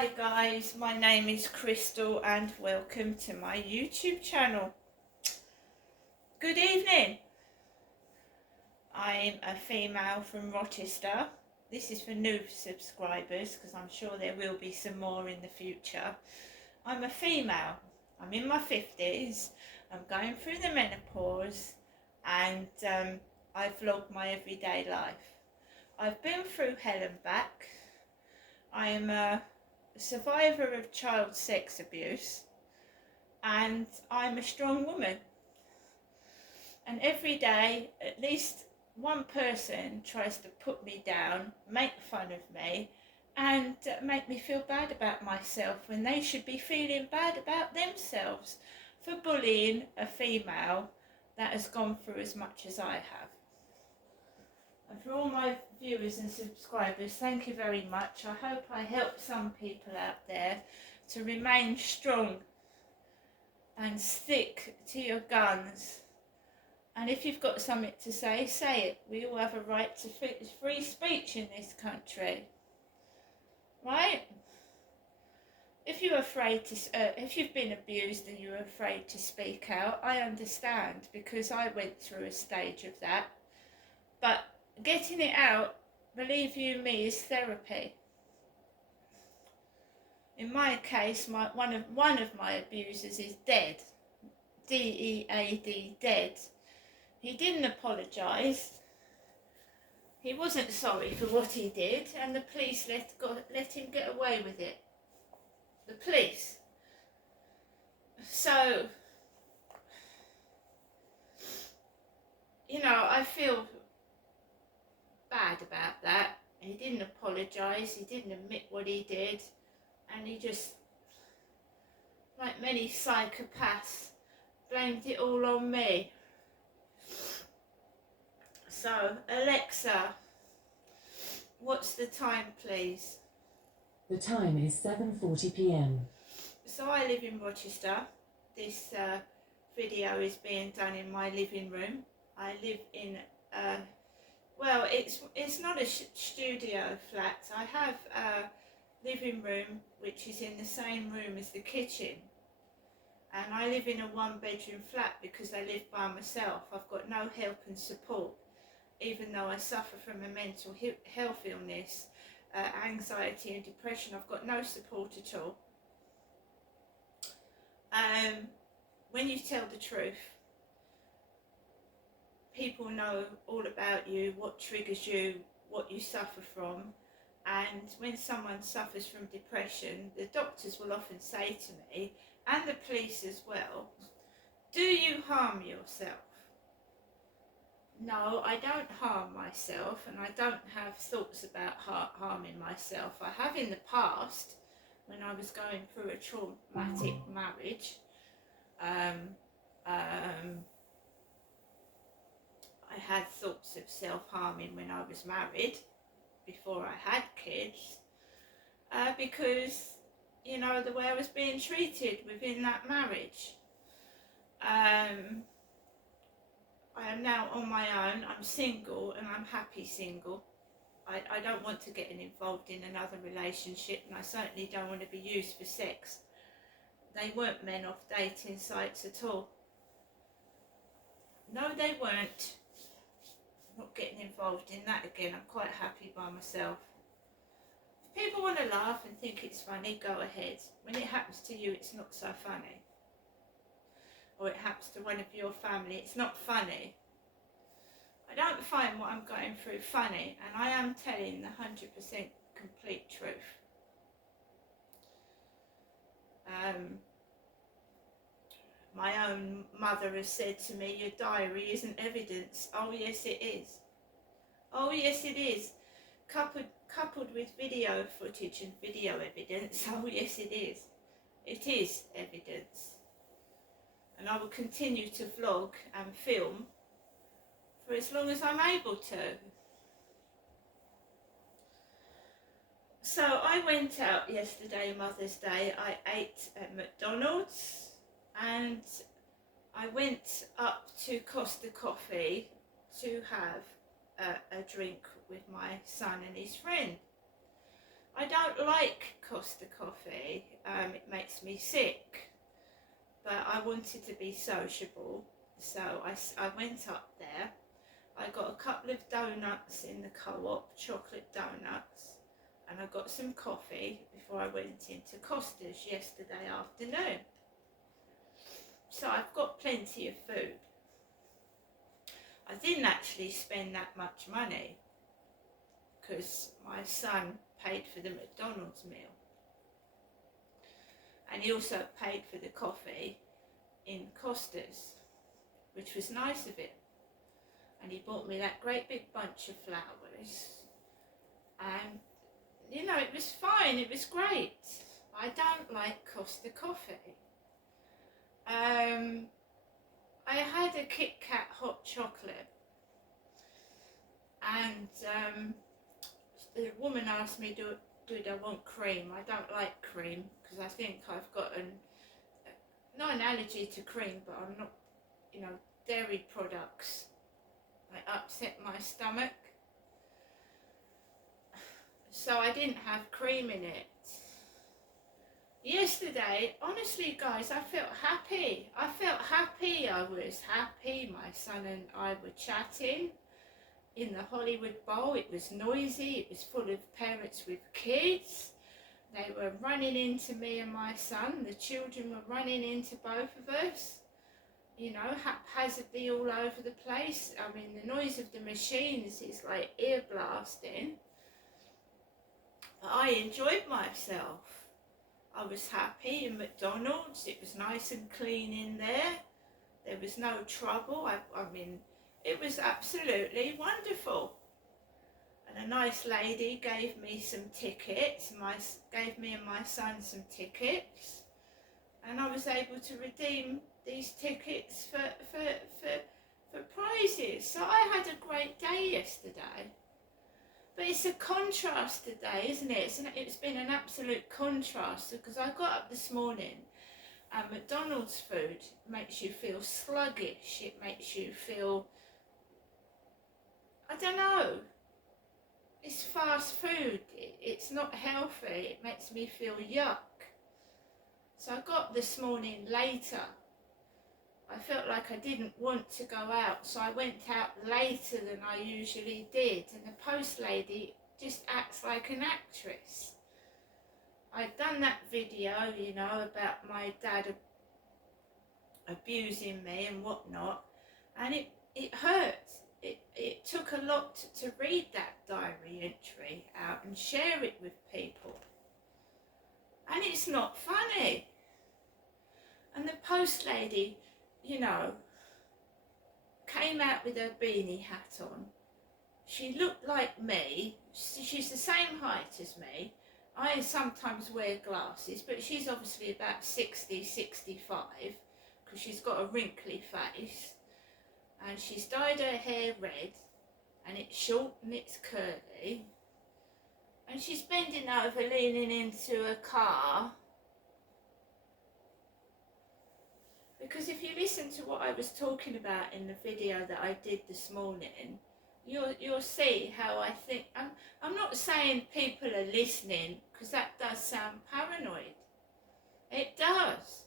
Hi guys, my name is Crystal and welcome to my YouTube channel. Good evening. I'm a female from Rochester. This is for new subscribers because I'm sure there will be some more in the future. I'm a female. I'm in my 50s. I'm going through the menopause and I vlog my everyday life. I've been through hell and back. I am a survivor of child sex abuse and I'm a strong woman, and every day at least one person tries to put me down, make fun of me and make me feel bad about myself when they should be feeling bad about themselves for bullying a female that has gone through as much as I have. And for all my viewers and subscribers, thank you very much. I hope I help some people out there to remain strong and stick to your guns. And if you've got something to say it. We all have a right to free speech in this country, right? If you're afraid to, if you've been abused and you're afraid to speak out, I understand, because I went through a stage of that. But getting it out, believe you me, is therapy. In my case, one of my abusers is dead. D-E-A-D, dead. He didn't apologise. He wasn't sorry for what he did, and the police let him get away with it. The police. So, you know, I feel bad about that. He didn't apologise, he didn't admit what he did, and he just, like many psychopaths, blamed it all on me. So, Alexa, what's the time, please? The time is 7:40 p.m. So I live in Rochester. This video is being done in my living room. I live in well, it's not a studio flat. I have a living room which is in the same room as the kitchen, and I live in a one-bedroom flat because I live by myself. I've got no help and support, even though I suffer from a mental health illness, anxiety and depression. I've got no support at all. When you tell the truth, people know all about you, what triggers you, what you suffer from. And when someone suffers from depression, the doctors will often say to me, and the police as well, do you harm yourself? No, I don't harm myself, and I don't have thoughts about harming myself. I have in the past, when I was going through a traumatic marriage. I had thoughts of self-harming when I was married, before I had kids, because, you know, the way I was being treated within that marriage. I am now on my own. I'm single and I'm happy single. I don't want to get involved in another relationship, and I certainly don't want to be used for sex. They weren't men off dating sites at all. No, they weren't. I'm not getting involved in that again. I'm quite happy by myself. If people want to laugh and think it's funny, go ahead. When it happens to you, it's not so funny. Or it happens to one of your family, it's not funny. I don't find what I'm going through funny, and I am telling the 100% complete truth. My own mother has said to me, your diary isn't evidence. Oh yes it is. Oh yes it is. Coupled with video footage and video evidence, oh yes it is. It is evidence. And I will continue to vlog and film for as long as I'm able to. So I went out yesterday, Mother's Day. I ate at McDonald's, and I went up to Costa Coffee to have a drink with my son and his friend. I don't like Costa coffee, it makes me sick, but I wanted to be sociable, so I went up there. I got a couple of donuts in the Co-op, chocolate donuts, and I got some coffee before I went into Costa's yesterday afternoon. So I've got plenty of food. I didn't actually spend that much money because my son paid for the McDonald's meal, and he also paid for the coffee in Costa's, which was nice of him. And he bought me that great big bunch of flowers, and you know, it was fine, it was great. I don't like Costa coffee. I had a Kit Kat hot chocolate, and the woman asked me, did I want cream? I don't like cream because I think I've got not an allergy to cream, but I'm not, you know, dairy products, they upset my stomach. So I didn't have cream in it. Yesterday, honestly guys, I felt happy. I was happy. My son and I were chatting in the Hollywood Bowl. It was noisy, it was full of parents with kids. They were running into me and my son. The children were running into both of us, you know, haphazardly all over the place. I mean, the noise of the machines is like ear blasting. But I enjoyed myself. I was happy in McDonald's. It was nice and clean in there. There was no trouble. I mean, it was absolutely wonderful. And a nice lady gave me some tickets. Gave me and my son some tickets. And I was able to redeem these tickets for prizes. So I had a great day yesterday. But it's a contrast today, isn't it? It's been an absolute contrast, because I got up this morning and McDonald's food makes you feel sluggish. It makes you feel, I don't know, it's fast food. It's not healthy. It makes me feel yuck. So I got this morning later. I felt like I didn't want to go out, so I went out later than I usually did, and the post lady just acts like an actress. I'd done that video, you know, about my dad abusing me and whatnot, and it hurt. It took a lot to read that diary entry out and share it with people, and it's not funny. And the post lady, you know, came out with her beanie hat on. She looked like me. She's the same height as me. I sometimes wear glasses, but she's obviously about 60, 65, because she's got a wrinkly face. And she's dyed her hair red, and it's short and it's curly. And she's bending over, leaning into a car. Because if you listen to what I was talking about in the video that I did this morning, you'll see how I think. I'm not saying people are listening, because that does sound paranoid. It does.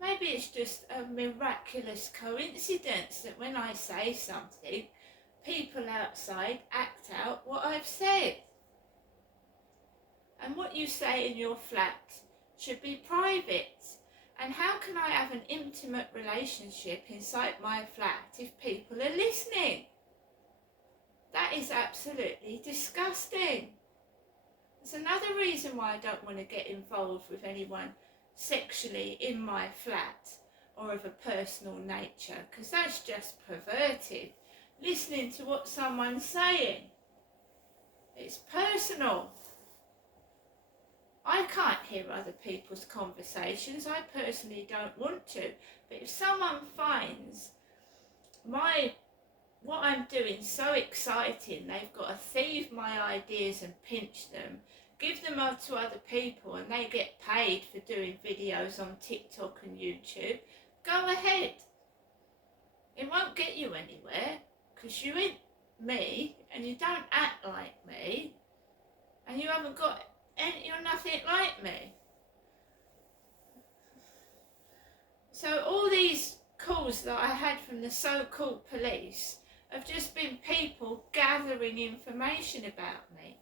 Maybe it's just a miraculous coincidence that when I say something, people outside act out what I've said. And what you say in your flat should be private. And how can I have an intimate relationship inside my flat if people are listening? That is absolutely disgusting. It's another reason why I don't want to get involved with anyone sexually in my flat or of a personal nature, because that's just perverted. Listening to what someone's saying. It's personal. I can't hear other people's conversations. I personally don't want to. But if someone finds what I'm doing so exciting, they've got to thieve my ideas and pinch them, give them up to other people, and they get paid for doing videos on TikTok and YouTube, go ahead. It won't get you anywhere, because you ain't me, and you don't act like me, and you haven't got you're nothing like me. So all these calls that I had from the so-called police have just been people gathering information about me,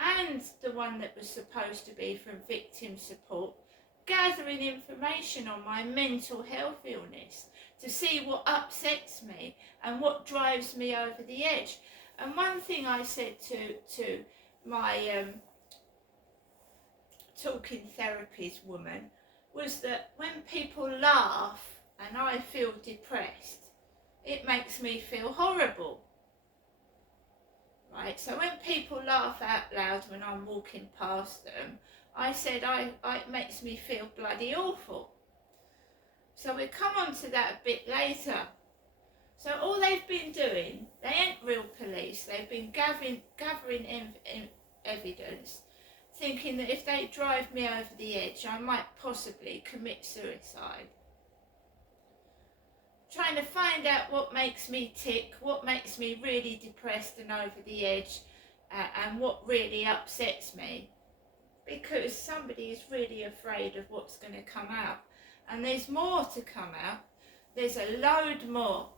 and the one that was supposed to be from victim support gathering information on my mental health illness to see what upsets me and what drives me over the edge. And one thing I said to my talking therapies woman was that when people laugh and I feel depressed, it makes me feel horrible. Right? So when people laugh out loud when I'm walking past them, I said it makes me feel bloody awful. So we'll come on to that a bit later. So all they've been doing, they ain't real police, they've been gathering evidence, thinking that if they drive me over the edge, I might possibly commit suicide. Trying to find out what makes me tick, what makes me really depressed and over the edge, and what really upsets me. Because somebody is really afraid of what's going to come out. And there's more to come out. There's a load more.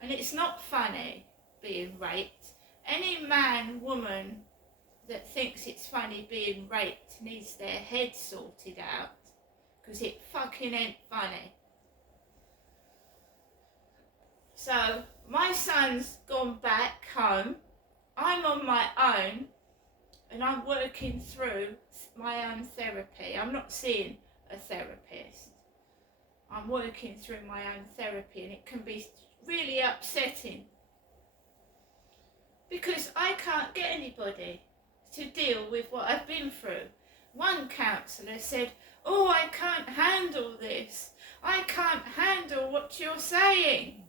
And it's not funny being raped. Any man, woman that thinks it's funny being raped needs their head sorted out. Because it fucking ain't funny. So, my son's gone back home. I'm on my own. And I'm working through my own therapy. I'm not seeing a therapist. I'm working through my own therapy, and it can be really upsetting because I can't get anybody to deal with what I've been through. One counsellor said, "Oh, I can't handle this. I can't handle what you're saying."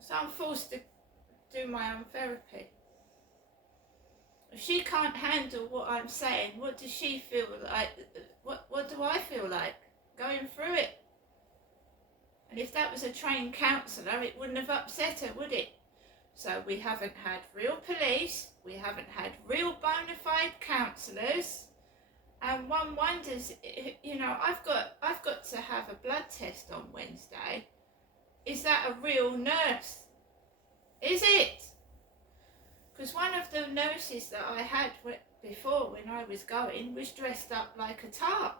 So I'm forced to do my own therapy. If she can't handle what I'm saying, what does she feel like? What do I feel like going through it? And if that was a trained counsellor, it wouldn't have upset her, would it? So we haven't had real police, we haven't had real bona fide counsellors, and one wonders, you know, I've got to have a blood test on Wednesday. Is that a real nurse? Is it? Because one of the nurses that I had before when I was going was dressed up like a tart.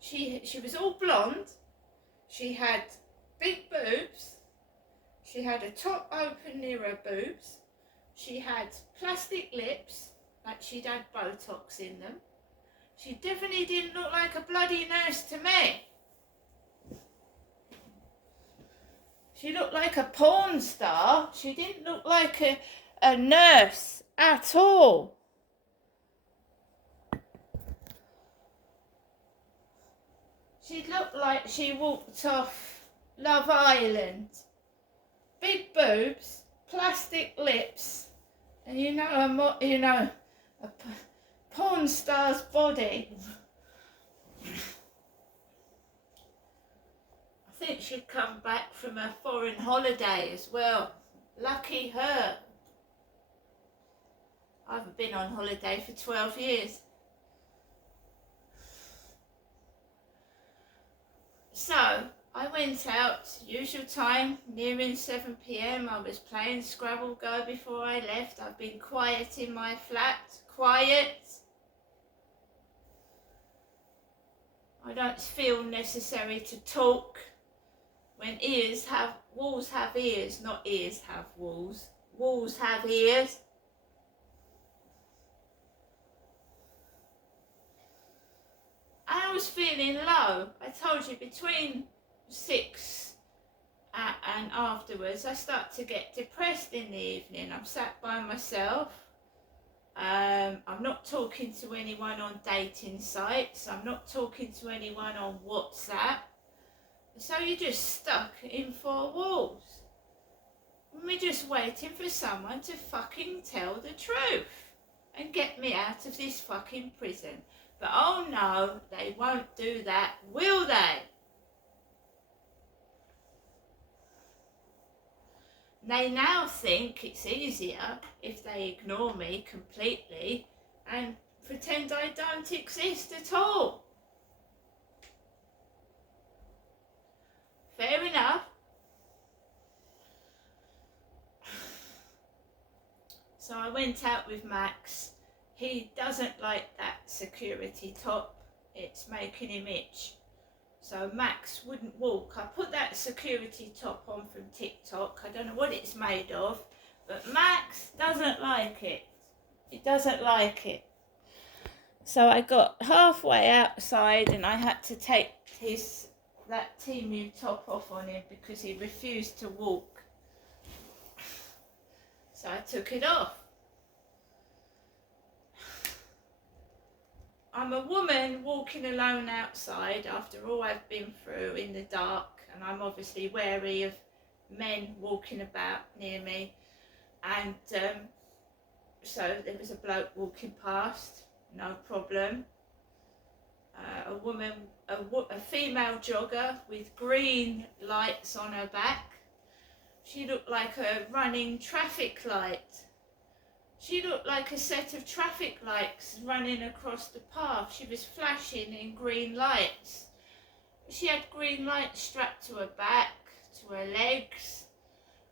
She was all blonde. She had big boobs. She had a top open near her boobs. She had plastic lips, like she'd had Botox in them. She definitely didn't look like a bloody nurse to me. She looked like a porn star. She didn't look like a nurse at all. She looked like she walked off Love Island. Big boobs, plastic lips, and a porn star's body. I think she'd come back from a foreign holiday as well. Lucky her. I haven't been on holiday for 12 years. So, I went out, usual time, nearing 7 p.m. I was playing Scrabble Go before I left. I've been quiet in my flat. Quiet. I don't feel necessary to talk. When walls have ears, not ears have walls. Walls have ears. I was feeling low. I told you between 6 and afterwards I start to get depressed in the evening. I'm sat by myself. I'm not talking to anyone on dating sites. I'm not talking to anyone on WhatsApp. So you're just stuck in 4 walls. And we're just waiting for someone to fucking tell the truth and get me out of this fucking prison. But oh no, they won't do that, will they? They now think it's easier if they ignore me completely and pretend I don't exist at all. Fair enough. So I went out with Max. He doesn't like that security top. It's making him itch. So Max wouldn't walk. I put that security top on from TikTok. I don't know what it's made of, but Max doesn't like it. He doesn't like it. So I got halfway outside and I had to take that Temu top off on him because he refused to walk. So I took it off. I'm a woman walking alone outside after all I've been through in the dark, and I'm obviously wary of men walking about near me. And so there was a bloke walking past, no problem. A female jogger with green lights on her back. She looked like a running traffic light. She looked like a set of traffic lights running across the path. She was flashing in green lights. She had green lights strapped to her back, to her legs.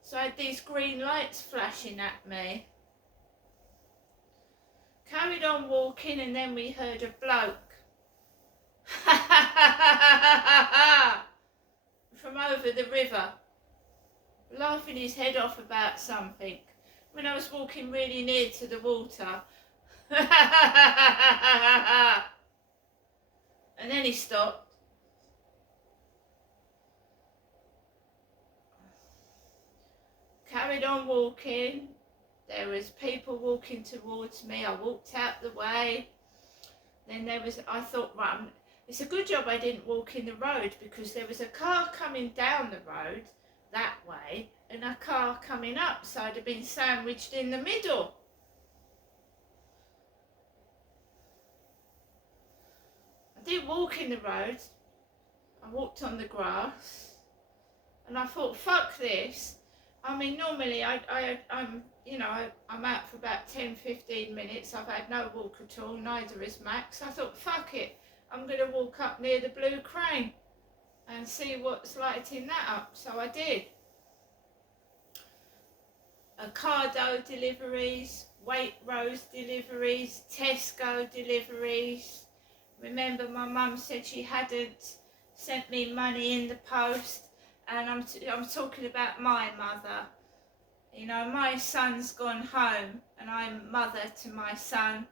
So I had these green lights flashing at me. Carried on walking and then we heard a bloke from over the river laughing his head off about something when I was walking really near to the water. And then he stopped. Carried on walking. There was people walking towards me. I walked out the way. Then I thought, right, it's a good job I didn't walk in the road, because there was a car coming down the road that way and a car coming up, so I'd have been sandwiched in the middle. I didn't walk in the road. I walked on the grass, and I thought, fuck this. I mean, normally I'm out for about 10-15 minutes. I've had no walk at all, neither is Max. I thought, fuck it, I'm going to walk up near the Blue Crane and see what's lighting that up. So I did. Ocado deliveries, Waitrose deliveries, Tesco deliveries. Remember, my mum said she hadn't sent me money in the post, and I'm talking about my mother. You know, my son's gone home and I'm mother to my son.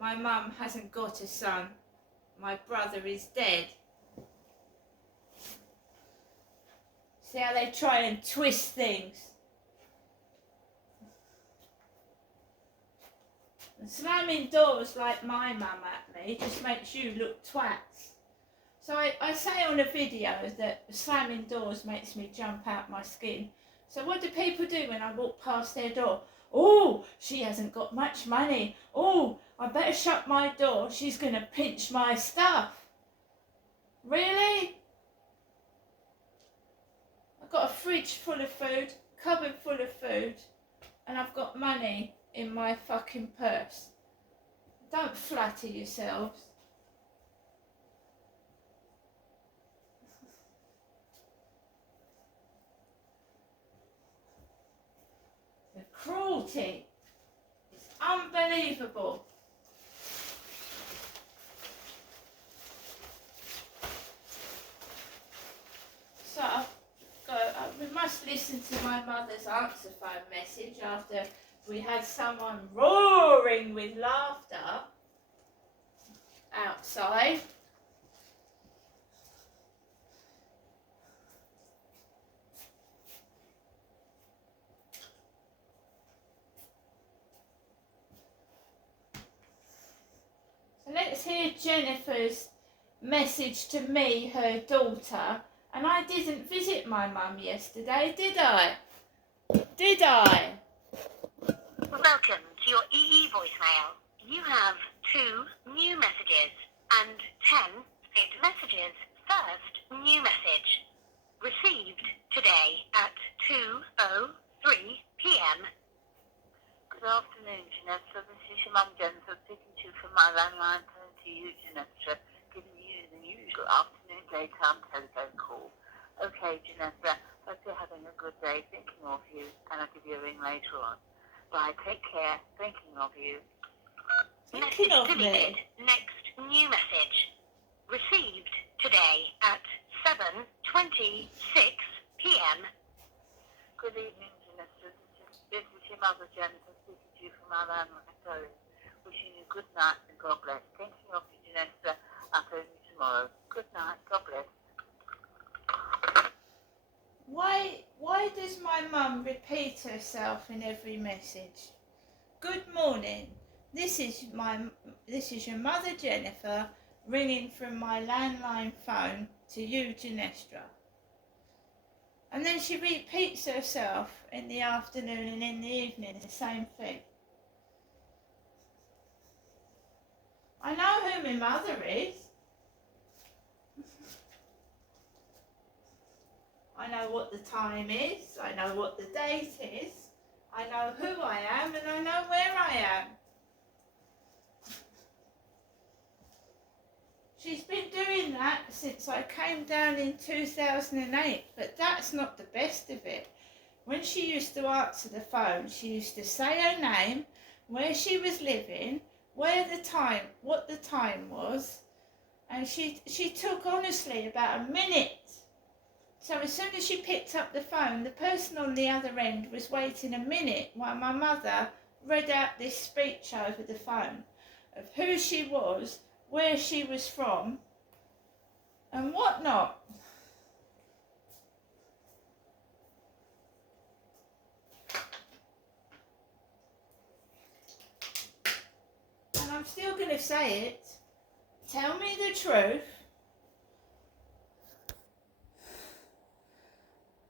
My mum hasn't got a son. My brother is dead. See how they try and twist things. And slamming doors like my mum at me just makes you look twats. So I say on a video that slamming doors makes me jump out my skin. So what do people do when I walk past their door? Oh, she hasn't got much money. Oh, I better shut my door. She's going to pinch my stuff. Really? I've got a fridge full of food, cupboard full of food, and I've got money in my fucking purse. Don't flatter yourselves. The cruelty is unbelievable. So we must listen to my mother's answer phone message after we had someone roaring with laughter outside. So let's hear Jennifer's message to me, her daughter. And I didn't visit my mum yesterday, did I? Did I? Welcome to your EE voicemail. You have 2 new messages and 10 saved messages. First new message. Received today at 2:03 3 p.m. Good afternoon, Janessa. This is your mum, Jennifer, speaking to you from my landline, phone to you, Janessa, giving you the usual afternoon, daytime telephone call. Okay, Janessa, hope you're having a good day, thinking of you, and I'll give you a ring later on. Bye, take care, thinking of you. Thinking of deleted. me. Next new message. Received today at 7:26 p.m. Good evening, Janessa. This is your mother, Jennifer, speaking to you from my landline, phone. Wishing you good night and God bless. Thinking of you, Janessa. I'll phone you tomorrow. Good night, God bless. Why does my mum repeat herself in every message? Good morning. This is your mother, Jennifer, ringing from my landline phone to you, Genestra. And then she repeats herself in the afternoon and in the evening, the same thing. I know who my mother is. I know what the time is, I know what the date is, I know who I am, and I know where I am. She's been doing that since I came down in 2008, but that's not the best of it. When she used to answer the phone, she used to say her name, where she was living, what the time was, and she took honestly about a minute. So as soon as she picked up the phone, the person on the other end was waiting a minute while my mother read out this speech over the phone of who she was, where she was from, and whatnot. And I'm still going to say it. Tell me the truth.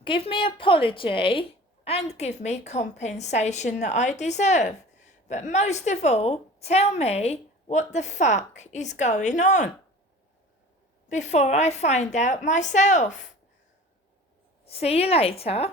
Give me apology and give me compensation that I deserve. But most of all, tell me what the fuck is going on before I find out myself. See you later.